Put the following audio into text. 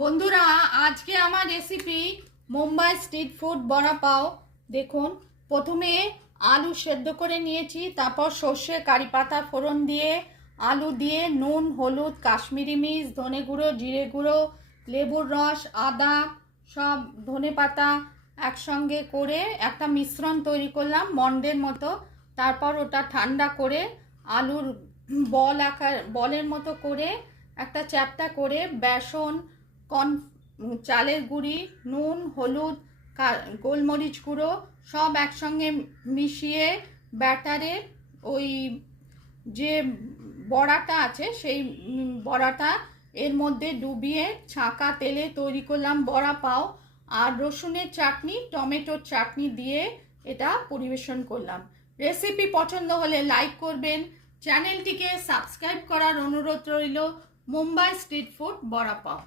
বন্ধুরা, আজকে আমার রেসিপি মুম্বাই স্ট্রিট ফুড বড়া পাও। দেখুন, প্রথমে আলু সেদ্ধ করে নিয়েছি, তারপর সর্ষে কারি পাতা ফোড়ন দিয়ে আলু দিয়ে নুন হলুদ কাশ্মীরি মির্চ ধনে গুঁড়ো জিরে গুঁড়ো লেবুর রস আদা সব ধনে পাতা একসঙ্গে করে একটা মিশ্রণ তৈরি করলাম মন্ডের মতো। তারপর ওটা ঠান্ডা করে আলুর বলের মতো করে একটা চ্যাপ্টা করে বেসন চালের গুঁড়ি নুন হলুদ গোলমরিচ গুঁড়ো সব একসঙ্গে মিশিয়ে ব্যাটারে ওই যে বড়াটা আছে সেই বড়াটা এর মধ্যে ডুবিয়ে ছাঁকা তেলে তৈরি করলাম বড়া পাও। আর রসুনের চাটনি টমেটোর চাটনি দিয়ে এটা পরিবেশন করলাম। রেসিপি পছন্দ হলে লাইক করবেন, চ্যানেলটিকে সাবস্ক্রাইব করার অনুরোধ রইল। মুম্বাই স্ট্রিট ফুড বড়া পাও।